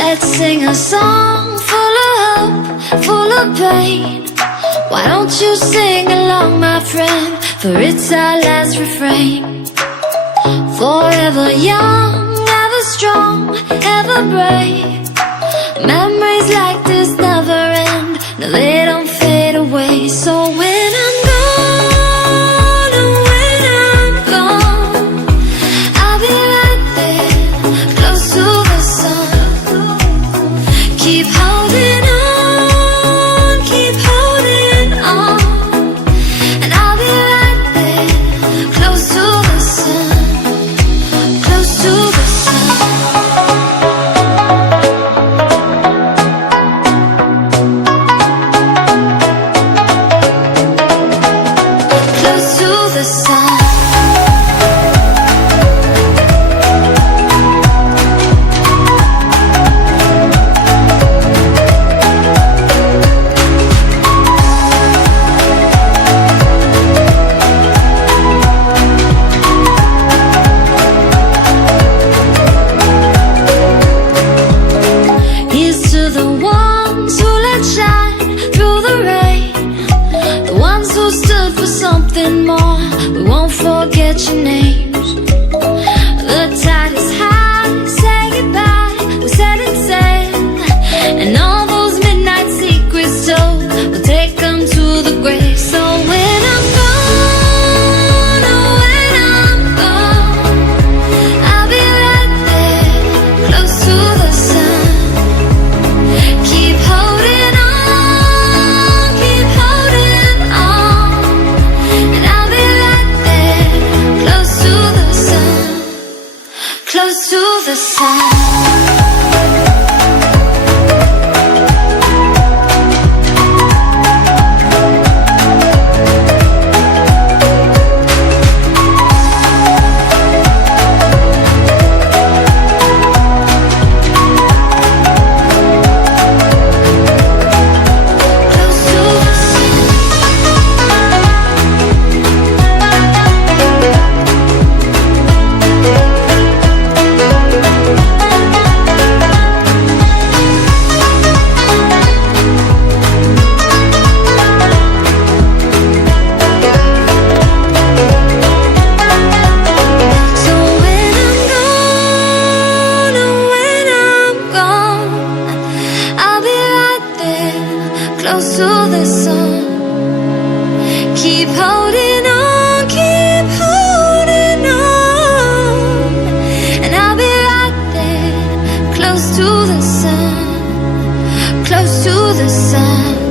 Let's sing a song full of hope, full of pain. Why don't you sing along, my friend? For it's our last refrain. Forever young, ever strong, ever brave. Memories like this never end. No, they don't fade away. So when I'm gone, oh, when I'm gone, I'll be right there, close to the sun. Keep holding on, keep holding on, and I'll be right there, close to the sun, close to the sun. Close to the sun. Here's to the ones who let shine through the rain, the ones who stood for something more. We won't forget your names. The tide is high, say goodbye, we set it sail, and all those midnight secrets told, we'll take them to the grave. So when I'm gone, oh, when I'm gone, I'll be right there, close to the sun. Keep holding on, keep holding on, and I'll be right there, close to the sun, close to the sun. Close to the sun. So when I'm gone, oh, when I'm gone, I'll be right there, close to the sun. Keep holding on, keep holding on, and I'll be right there, close to the sun, close to the sun.